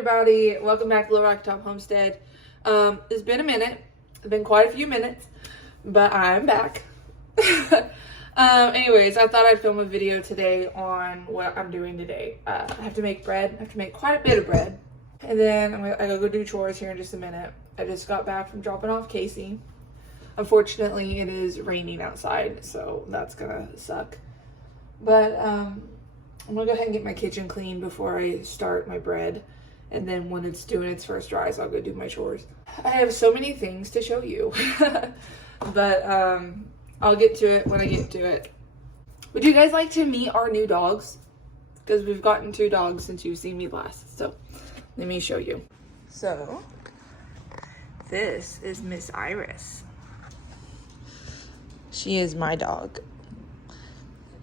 everybody, welcome back to Little Rocky Top Homestead. It's been a minute. It's been quite a few minutes, but I'm back. Anyways, I thought I'd film a video today on what I'm doing today. I have to make bread. I have to make quite a bit of bread. And then I gotta go do chores here in just a minute. I just got back from dropping off Casey. Unfortunately, it is raining outside, so that's gonna suck. But I'm gonna go ahead and get my kitchen clean before I start my bread. And then when it's doing its first dries, I'll go do my chores. I have so many things to show you. But I'll get to it when I get to it. Would you guys like to meet our new dogs? Because we've gotten 2 dogs since you've seen me last. So let me show you. So this is Miss Iris. She is my dog.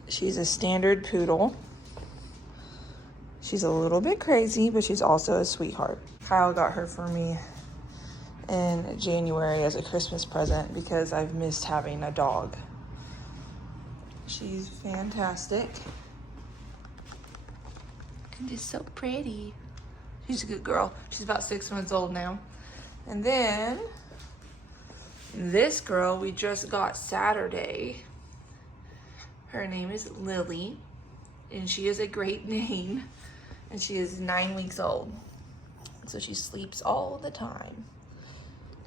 She's a standard poodle. She's a little bit crazy, but she's also a sweetheart. Kyle got her for me in January as a Christmas present because I've missed having a dog. She's fantastic. And just so pretty. She's a good girl. She's about 6 months old now. And then this girl we just got Saturday. Her name is Lily, and she is a great name. And she is 9 weeks old. So she sleeps all the time.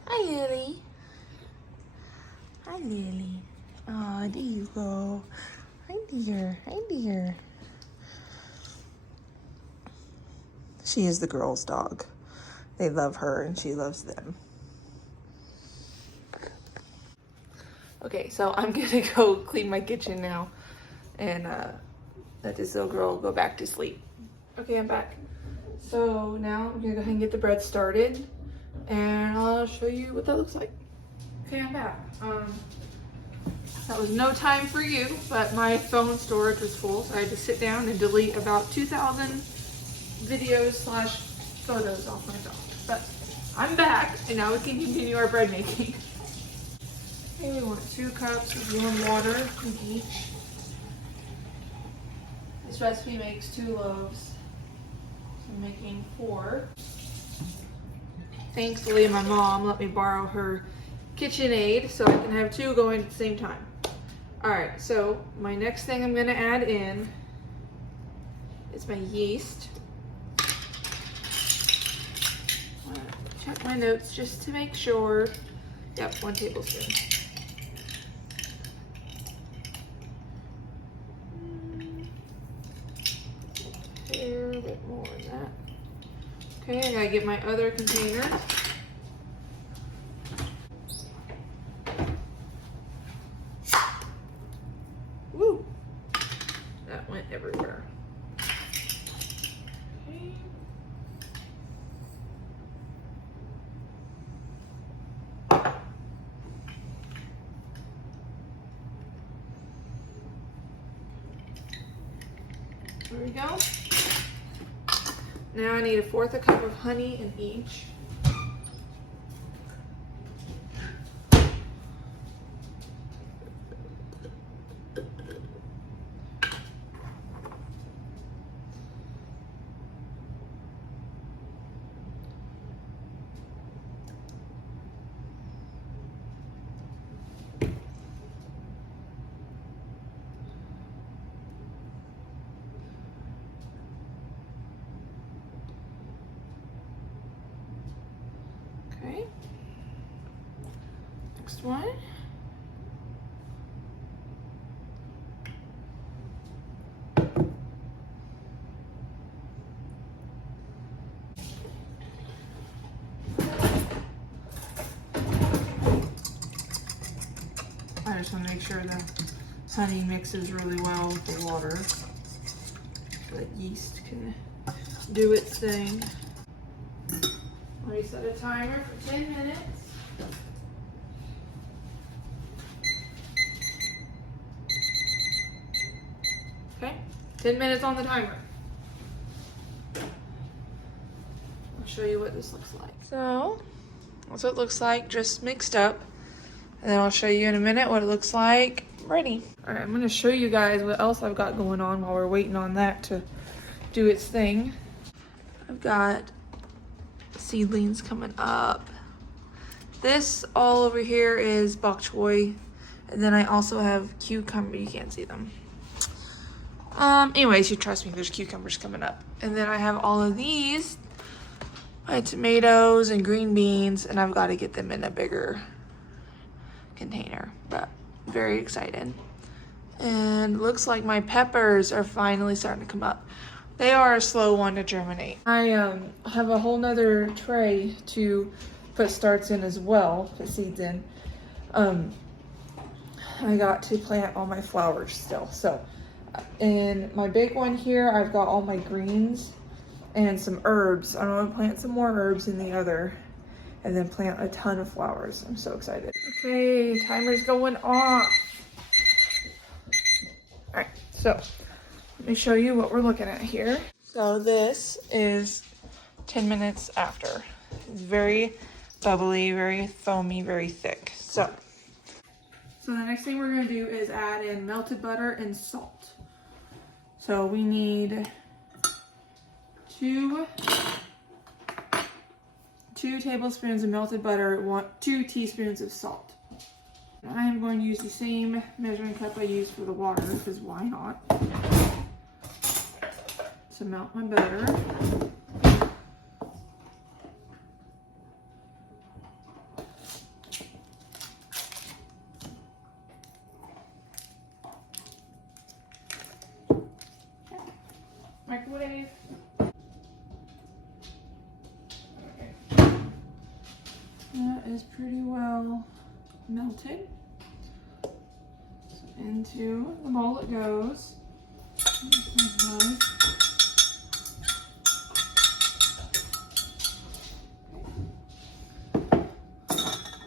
Hi, Lily. Hi, Lily. Aw, there you go. Hi, dear. Hi, dear. She is the girls' dog. They love her and she loves them. Okay, so I'm gonna go clean my kitchen now and let this little girl go back to sleep. Okay, I'm back. So now I'm gonna go ahead and get the bread started and I'll show you what that looks like. Okay, I'm back. That was no time for you, but my phone storage was full, so I had to sit down and delete about 2,000 videos / photos off my phone. But I'm back, and now we can continue our bread making. Okay, we want 2 cups of warm water in each. This recipe makes 2 loaves. I'm making 4. Thankfully, my mom let me borrow her KitchenAid so I can have 2 going at the same time. Alright, so my next thing I'm going to add in is my yeast. Check my notes just to make sure. Yep, 1 tablespoon. A bit more than that. Okay, I gotta get my other container. Woo! That went everywhere. Okay. There we go. Now I need 1/4 cup of honey in each. Okay. Next one. I just want to make sure the honey mixes really well with the water so that yeast can do its thing. Let me set a timer for 10 minutes. Okay, 10 minutes on the timer. I'll show you what this looks like. So, that's what it looks like, just mixed up. And then I'll show you in a minute what it looks like ready. All right, I'm gonna show you guys what else I've got going on while we're waiting on that to do its thing. I've got seedlings coming up. This all over here is bok choy. And then I also have cucumber. You can't see them. Anyways, you trust me, there's cucumbers coming up. And then I have all of these, my tomatoes and green beans, and I've got to get them in a bigger container, but very excited. And looks like my peppers are finally starting to come up. They are a slow one to germinate. I have a whole nother tray to put starts in as well, put seeds in. I got to plant all my flowers still. So in my big one here, I've got all my greens and some herbs. I'm gonna plant some more herbs in the other and then plant a ton of flowers. I'm so excited. Okay, timer's going off. All right, so let me show you what we're looking at here. So this is 10 minutes after. It's very bubbly, very foamy, very thick. So the next thing we're gonna do is add in melted butter and salt. So we need two tablespoons of melted butter, 2 teaspoons of salt. I am going to use the same measuring cup I used for the water, because why not? To melt my butter. Microwave. Okay. That is pretty well melted. So into the bowl it goes.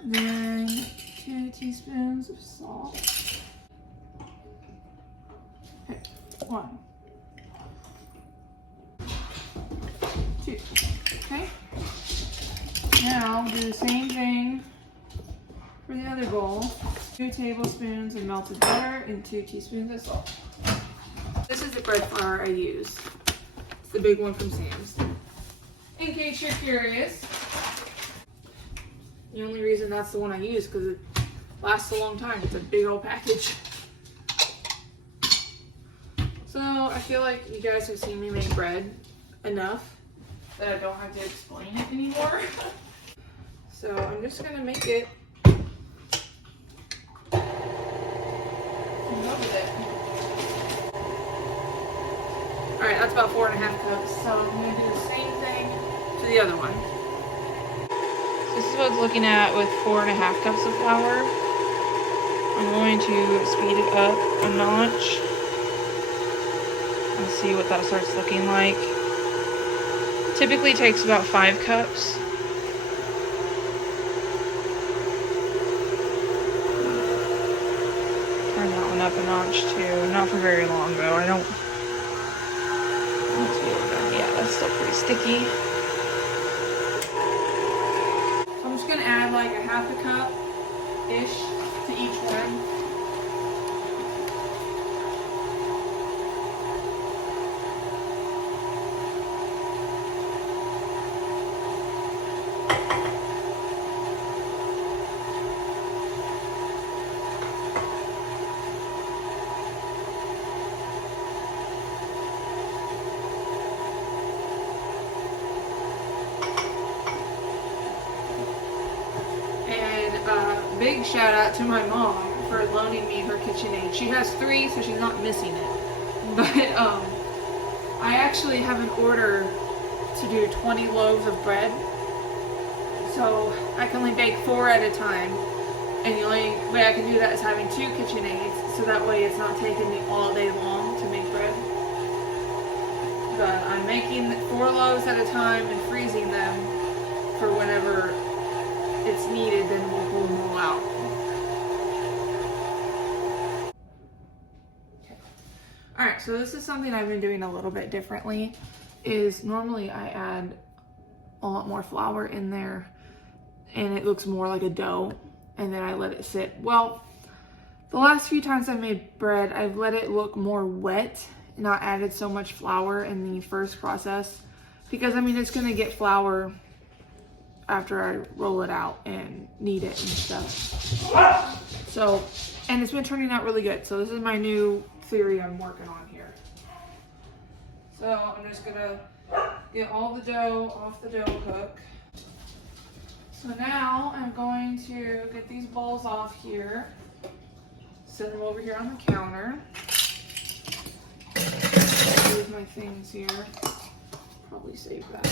Then 2 teaspoons of salt. Okay, 1, 2. Okay. Now do the same thing for the other bowl. 2 tablespoons of melted butter and 2 teaspoons of salt. This is the bread flour I use. It's the big one from Sam's. In case you're curious. The only reason that's the one I use because it lasts a long time. It's a big old package. So I feel like you guys have seen me make bread enough that I don't have to explain it anymore. So I'm just gonna make it. Alright, that's about 4.5 cups. So I'm gonna do the same thing to the other one. This is what it's looking at with 4.5 cups of flour. I'm going to speed it up a notch and see what that starts looking like. Typically takes about 5 cups. Turn that one up a notch too. Not for very long though. Let's see what we're doing. Yeah, that's still pretty sticky. Add like a 1/2 cup-ish to each one. Big shout out to my mom for loaning me her KitchenAid. She has 3, so she's not missing it. But I actually have an order to do 20 loaves of bread. So I can only bake 4 at a time. And the only way I can do that is having 2 KitchenAids, so that way it's not taking me all day long to make bread. But I'm making 4 loaves at a time and freezing them for whenever it's needed, then we'll pull them all out. Okay. Alright, so this is something I've been doing a little bit differently, is normally I add a lot more flour in there and it looks more like a dough, and then I let it sit. Well, the last few times I've made bread, I've let it look more wet, not added so much flour in the first process, because I mean, it's gonna get flour after I roll it out and knead it and stuff. So, and it's been turning out really good. So this is my new theory I'm working on here. So I'm just gonna get all the dough off the dough hook. So now I'm going to get these balls off here, set them over here on the counter. Use my things here. Probably save that.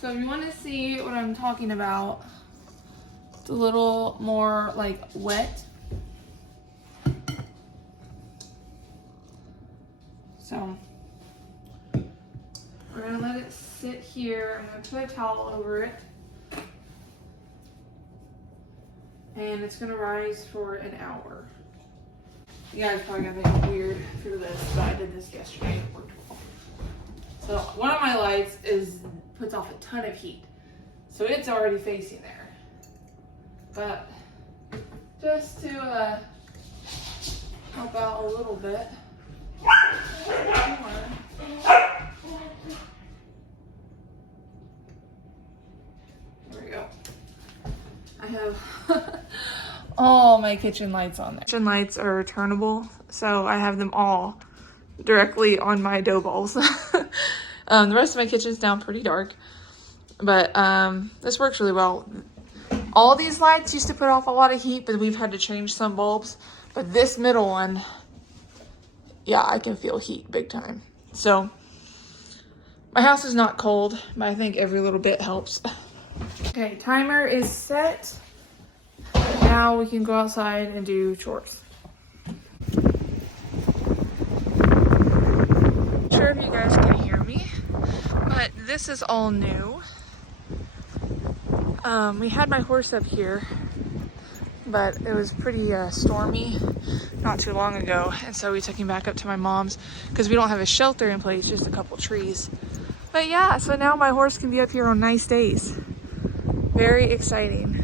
So if you want to see what I'm talking about, it's a little more like wet. So we're gonna let it sit here. I'm gonna put a towel over it. And it's gonna rise for an hour. You guys probably gonna think I'm weird through this, but I did this yesterday. It worked well. So one of my lights puts off a ton of heat. So it's already facing there. But just to help out a little bit. There we go. I have all my kitchen lights on there. Kitchen lights are turnable, so I have them all directly on my dough balls. The rest of my kitchen's down pretty dark, but this works really well. All these lights used to put off a lot of heat, but we've had to change some bulbs. But this middle one, yeah, I can feel heat big time. So my house is not cold, but I think every little bit helps. Okay, timer is set. Now we can go outside and do chores. Not sure if you guys can hear me, but this is all new. We had my horse up here, but it was pretty stormy not too long ago, and so we took him back up to my mom's because we don't have a shelter in place, just a couple trees. But yeah, so now my horse can be up here on nice days. Very exciting.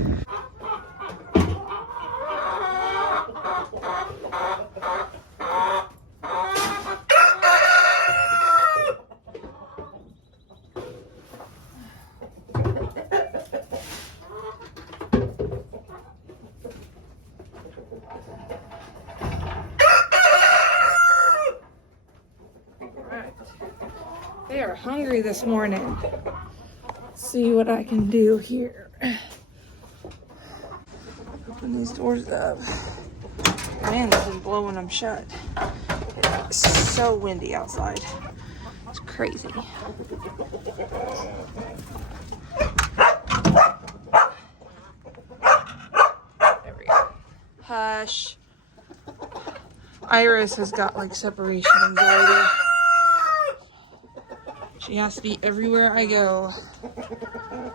They are hungry this morning. Let's see what I can do here. Open these doors up. Man, this is blowing them shut. It's so windy outside. It's crazy. There we go. Hush. Iris has got like separation anxiety. She has to be everywhere I go.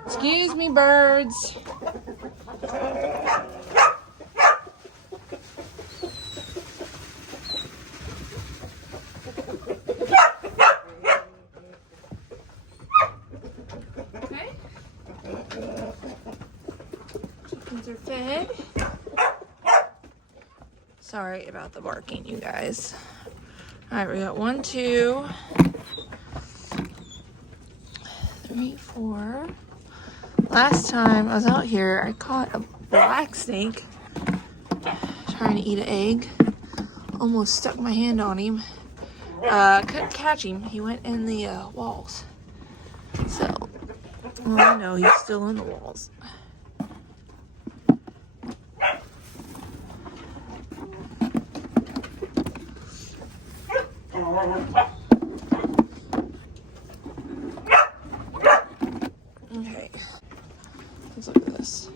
Excuse me, birds. Okay. Chickens are fed. Sorry about the barking, you guys. All right, we got 1, 2, 3, 4. Last time I was out here, I caught a black snake trying to eat an egg. Almost stuck my hand on him. Couldn't catch him. He went in the walls. So, well, I know he's still in the walls. Okay, let's look at this.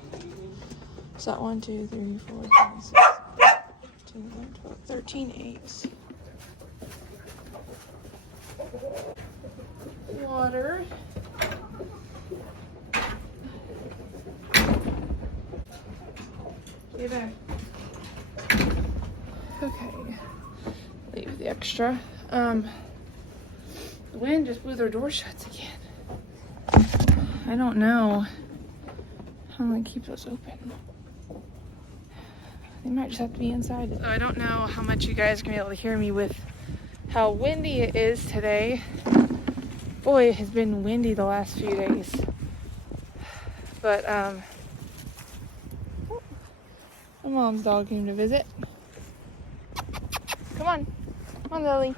Is that 1, 2, 3, 4, 5, 6, 10, 11, 12, 13 eggs. Water. Get back. Okay. Leave the extra. The wind just blew their door shut again. I don't know how I'm gonna keep those open. They might just have to be inside. So I don't know how much you guys are gonna be able to hear me with how windy it is today. Boy, it has been windy the last few days. But my mom's dog came to visit. Come on, Lily.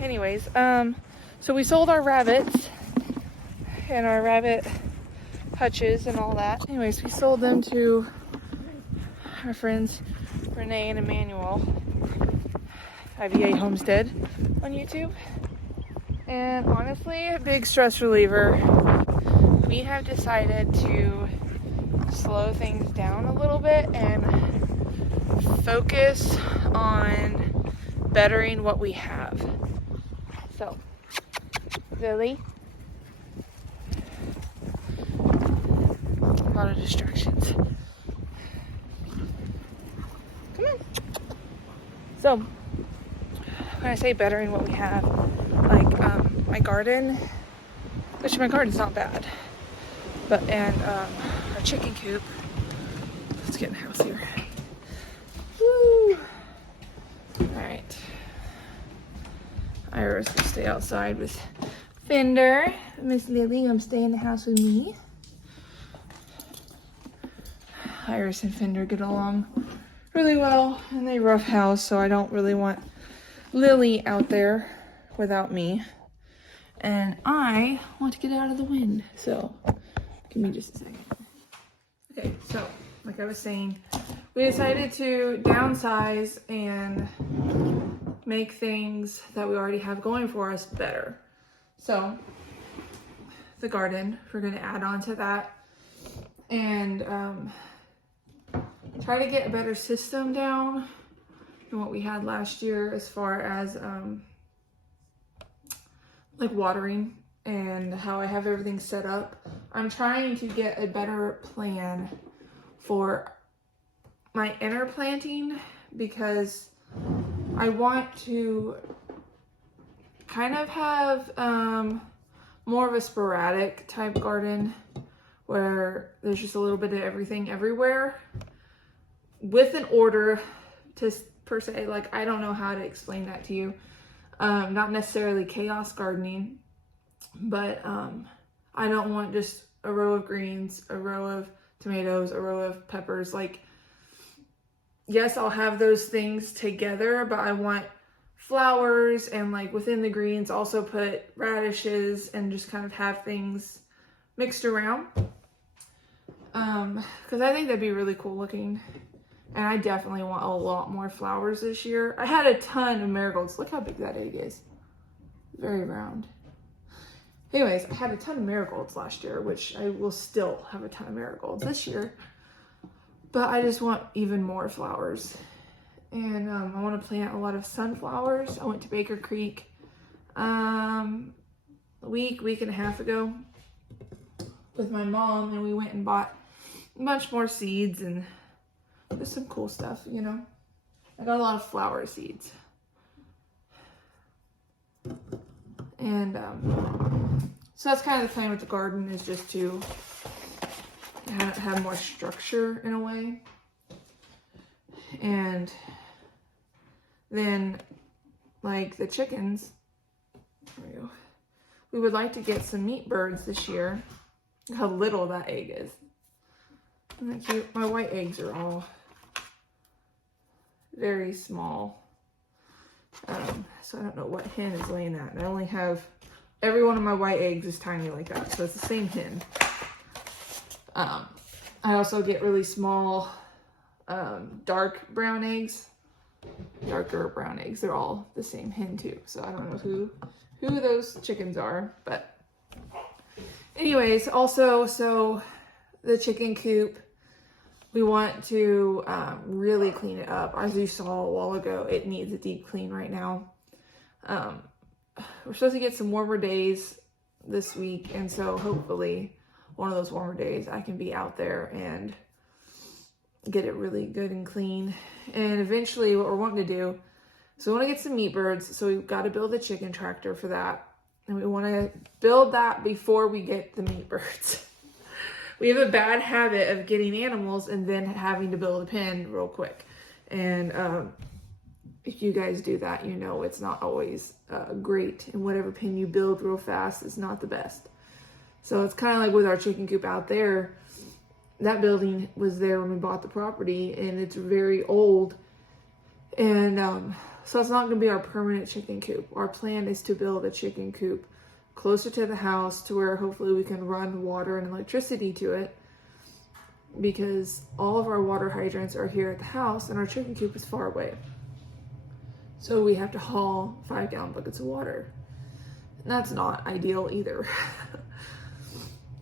Anyways, so we sold our rabbits and our rabbit hutches and all that. Anyways, we sold them to our friends Renee and Emmanuel, IVA Homestead on YouTube. And honestly, a big stress reliever. We have decided to slow things down a little bit and focus on bettering what we have. So, Lily, a lot of distractions. Come on. So, when I say bettering what we have, like my garden, which my garden's not bad, but our chicken coop. Let's get in the house here. Woo! All right. Iris will stay outside with Fender. Miss Lily gonna stay in the house with me. Iris and Fender get along really well, and they rough house, so I don't really want Lily out there without me. And I want to get out of the wind, so give me just a second. Okay, so like I was saying, we decided to downsize and make things that we already have going for us better. So the garden, we're going to add on to that and try to get a better system down than what we had last year as far as like watering and how I have everything set up. I'm trying to get a better plan for my inner planting because I want to kind of have more of a sporadic type garden where there's just a little bit of everything everywhere with an order to per se. Like, I don't know how to explain that to you. Not necessarily chaos gardening, but I don't want just a row of greens, a row of tomatoes, a row of peppers. Like, yes, I'll have those things together, but I want flowers and like within the greens also put radishes and just kind of have things mixed around. Because I think that'd be really cool looking. And I definitely want a lot more flowers this year. I had a ton of marigolds. Look how big that egg is. Very round. Anyways, I had a ton of marigolds last year, which I will still have a ton of marigolds this year. But I just want even more flowers. And I want to plant a lot of sunflowers. I went to Baker Creek a week and a half ago with my mom, and we went and bought a bunch more seeds and just some cool stuff, you know. I got a lot of flower seeds. And so that's kind of the plan with the garden, is just to have more structure in a way. And then, like the chickens, there we go. We would like to get some meat birds this year. Look how little that egg is. Isn't that cute? My white eggs are all very small. So I don't know what hen is laying that. And I only have, every one of my white eggs is tiny like that. So it's the same hen. I also get really small dark brown eggs. Darker brown eggs. They're all the same hen too. So I don't know who those chickens are. But anyways, also, so the chicken coop, we want to really clean it up. As you saw a while ago, it needs a deep clean right now. We're supposed to get some warmer days this week, and so hopefully one of those warmer days I can be out there and get it really good and clean. And eventually what we're wanting to do, so we want to get some meat birds, so we've got to build a chicken tractor for that. And we want to build that before we get the meat birds. we have a bad habit of getting animals and then having to build a pen real quick. And if you guys do that, you know it's not always great. And whatever pen you build real fast is not the best. So it's kind of like with our chicken coop out there. That building was there when we bought the property, and it's very old. And so it's not going to be our permanent chicken coop. Our plan is to build a chicken coop closer to the house to where hopefully we can run water and electricity to it, because all of our water hydrants are here at the house and our chicken coop is far away. So we have to haul 5-gallon buckets of water. And that's not ideal either.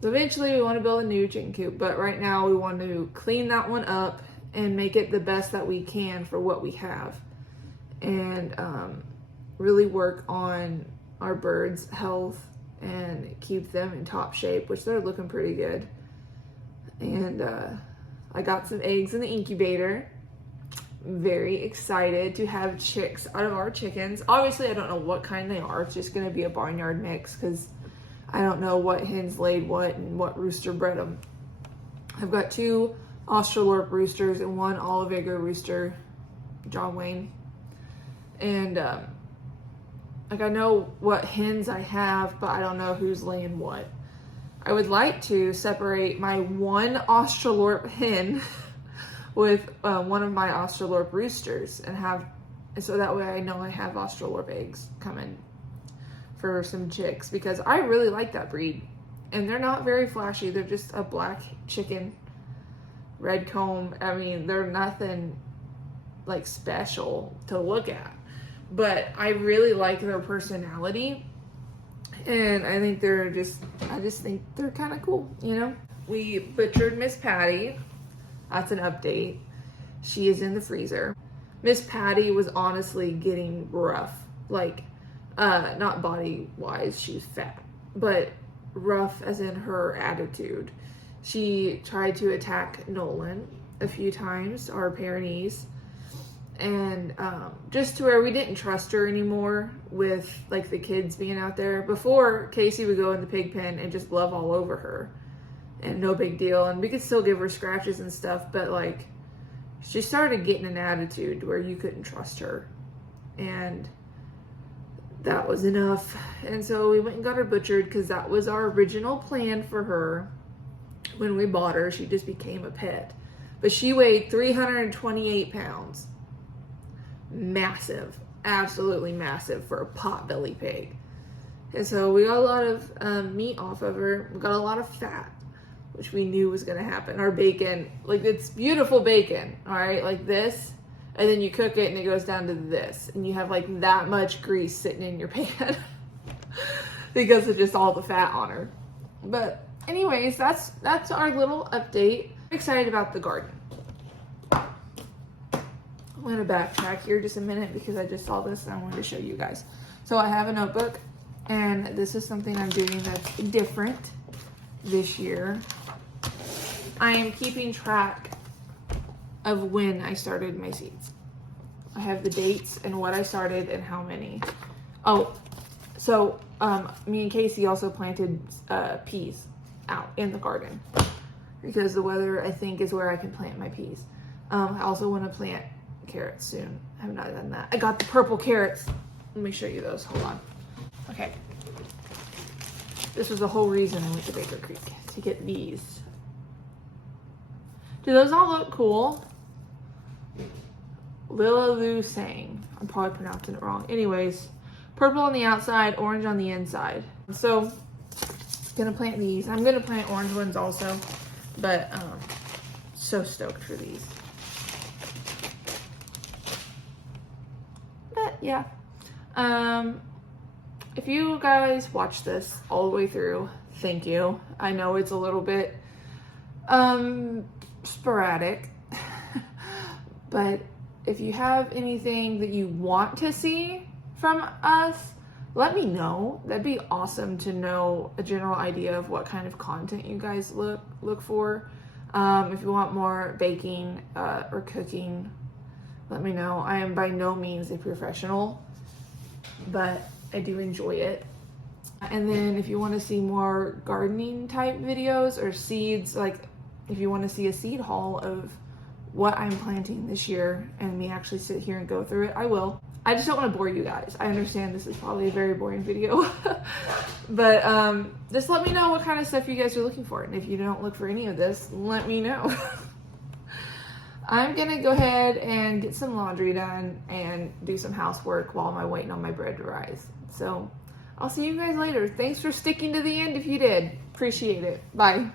So eventually we want to build a new chicken coop, but right now we want to clean that one up and make it the best that we can for what we have. And really work on our birds' health and keep them in top shape, which they're looking pretty good. And I got some eggs in the incubator. Very excited to have chicks out of our chickens. Obviously, I don't know what kind they are. It's just going to be a barnyard mix because I don't know what hens laid what and what rooster bred them. I've got 2 Australorp roosters and 1 olive egger rooster, John Wayne. And like I know what hens I have, but I don't know who's laying what. I would like to separate my 1 Australorp hen with one of my Australorp roosters and so that way I know I have Australorp eggs coming for some chicks, because I really like that breed. And they're not very flashy. They're just a black chicken, red comb. I mean, they're nothing like special to look at, but I really like their personality. And I think I just think they're kind of cool, you know? We butchered Miss Patty. That's an update. She is in the freezer. Miss Patty was honestly getting rough. Like, not body-wise, she's fat, but rough as in her attitude. She tried to attack Nolan a few times, our Pyrenees. And just to where we didn't trust her anymore with like the kids being out there. Before, Casey would go in the pig pen and just love all over her and no big deal, and we could still give her scratches and stuff, but like she started getting an attitude where you couldn't trust her, and that was enough. And so we went and got her butchered because that was our original plan for her. When we bought her, she just became a pet, but she weighed 328 pounds. Massive, absolutely massive for a potbelly pig. And so we got a lot of meat off of her. We got a lot of fat, which we knew was going to happen. Our bacon, like, it's beautiful bacon, all right, like this, and then you cook it and it goes down to this, and you have like that much grease sitting in your pan because of just all the fat on her. But anyways, that's our little update. I'm excited about the garden. I'm going to backtrack here just a minute because I just saw this and I wanted to show you guys. So I have a notebook, and this is something I'm doing that's different this year. I am keeping track of when I started my seeds. I have the dates and what I started and how many. Oh, so me and Casey also planted peas out in the garden because the weather, I think, is where I can plant my peas. I also want to plant carrots soon. I have not done that. I got the purple carrots. Let me show you those. Hold on. Okay. This was the whole reason I went to Baker Creek, to get these. Do those all look cool? Lila Lu Sang. I'm probably pronouncing it wrong. Anyways, purple on the outside, orange on the inside. So, gonna plant these. I'm gonna plant orange ones also, but so stoked for these. But yeah, if you guys watch this all the way through, thank you. I know it's a little bit sporadic, but if you have anything that you want to see from us, let me know. That'd be awesome to know a general idea of what kind of content you guys look for. If you want more baking or cooking, let me know. I am by no means a professional, but I do enjoy it. And then if you want to see more gardening type videos or seeds, like if you want to see a seed haul of what I'm planting this year and me actually sit here and go through it, I will. I just don't want to bore you guys. I understand this is probably a very boring video. But just let me know what kind of stuff you guys are looking for. And if you don't look for any of this, let me know. I'm gonna go ahead and get some laundry done and do some housework while I'm waiting on my bread to rise. So I'll see you guys later. Thanks for sticking to the end if you did. Appreciate it. Bye.